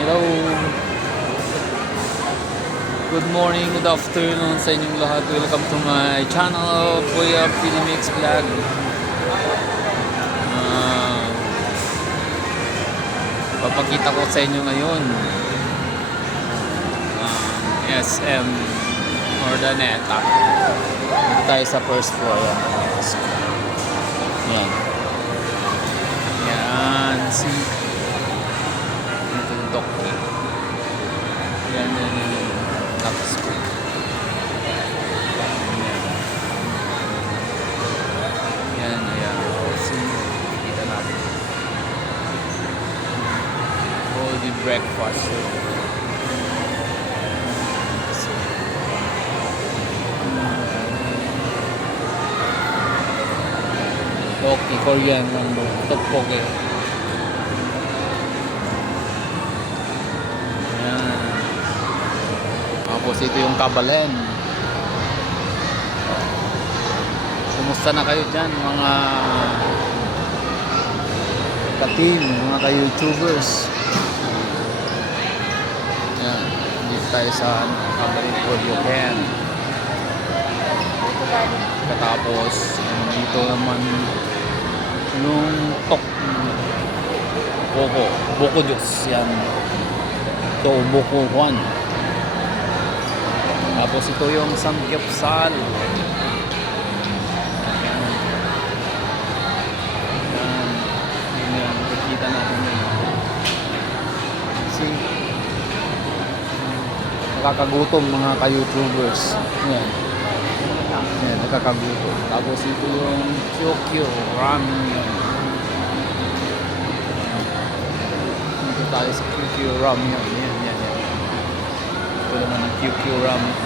Hello. Good morning, good afternoon sa inyong lahat. Welcome to my channel, Kuya Pinimix Vlog. Ah, Papakita ko sa inyo ngayon SM Ordaneta. Dito tayo sa first floor. Yan. Yan. See? Tutok. Yan. Tapos ko. Yan. See? Kita natin. All the breakfast. Toki, Korean number. Tteokbokki. Ayan. Tapos ito yung Kabalen. Kumusta na kayo dyan mga ka-team, mga ka-YouTubers? Ayan. Dito tayo sa Kabalen Korean. Katapos dito naman yung Boko Juice yan. Ito Boko Juan. Tapos ito yung Samgyeopsal. Yan, kita natin yun. See, nakakagutom mga ka-YouTubers. Yan. Yan, nakakagutom. Tapos ito yung Kyokyo Ramen. Dito tayo sa Kyokyo Ramen. Yan. Ito naman ang Kyokyo Ramen.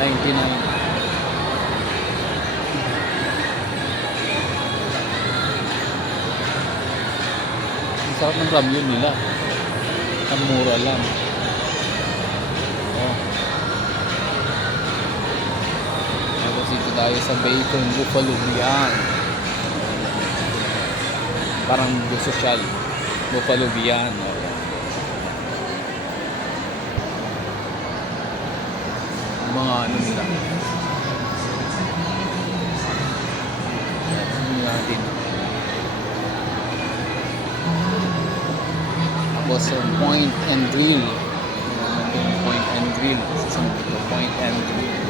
99. Ang sarap ng ramen nila. Ang mura lang. Oh. Dito tayo sa Bacon Buffalo Biyan. Parang social Buffalo Biyan. Mga ano nila. Ano natin. Tapos Point and Grill. Point and Grill. Point and Grill.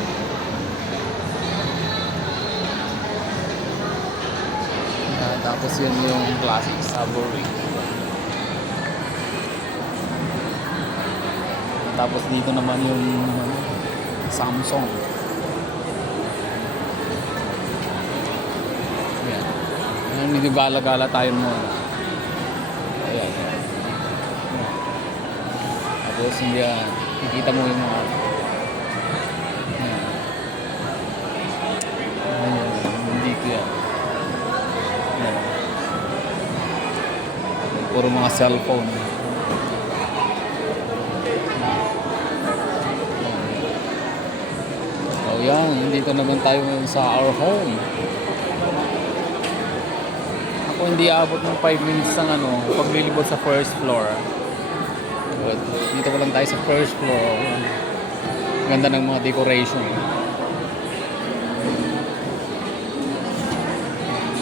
Tapos yun yung classic Savory. Tapos dito naman yung Samsung. Ayan. Ayan, medyo gala-gala tayo muna. Ayan. Tapos hindi nakikita mo yung mga hindi ko yan. Puro mga cellphone. So yan, dito naman tayo sa our home. Ako hindi abot ng 5 minutes ng paglilibot sa first floor. But dito ko lang tayo sa first floor. Ganda ng mga decoration.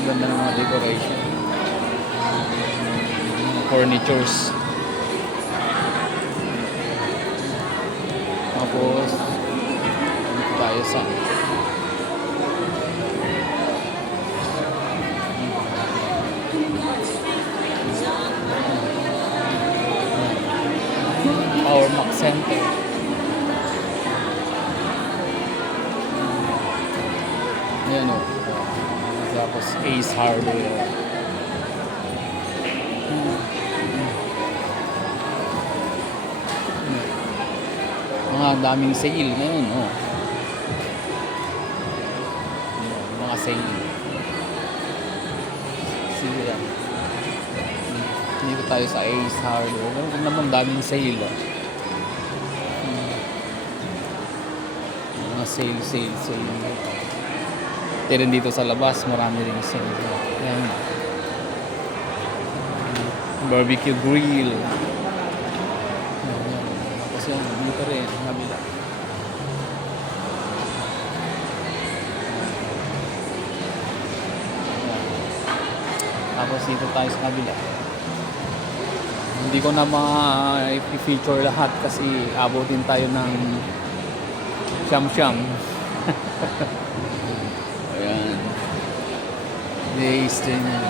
Ganda ng mga decoration. Furnitures. Tapos dito tayo sa Power Max Center. Ayan o. Tapos Ace Hardware. Mga daming sale ngayon, oh. Mga sale. Sige lang. Dito tayo sa Ace Hardware. Meron naman daming sale, oh. Mga sale. Pero dito sa labas, marami rin sale. Ayan. barbecue grill. Tapos yan, dito rin, kabila. Tapos dito tayo sa kabila. Hindi ko na ma-feature lahat kasi abutin tayo ng siyam-siyam. Ayan.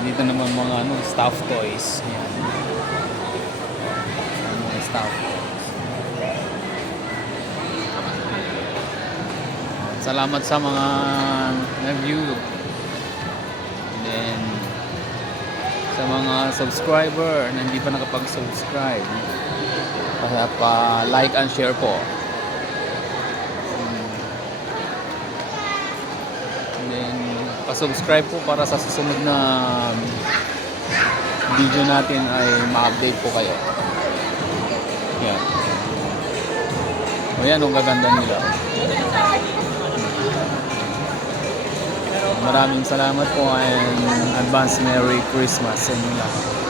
Dito naman mga stuff toys. Ayan. Mga stuff toys. Salamat sa mga nag-view. Then sa mga subscriber na hindi pa nakapag-subscribe, pa-like and share po. And then pa-subscribe po para sa susunod na video natin ay ma-update po kayo. Yan. O yan, ang gaganda nila. Maraming salamat po and advance Merry Christmas sa inyo lahat.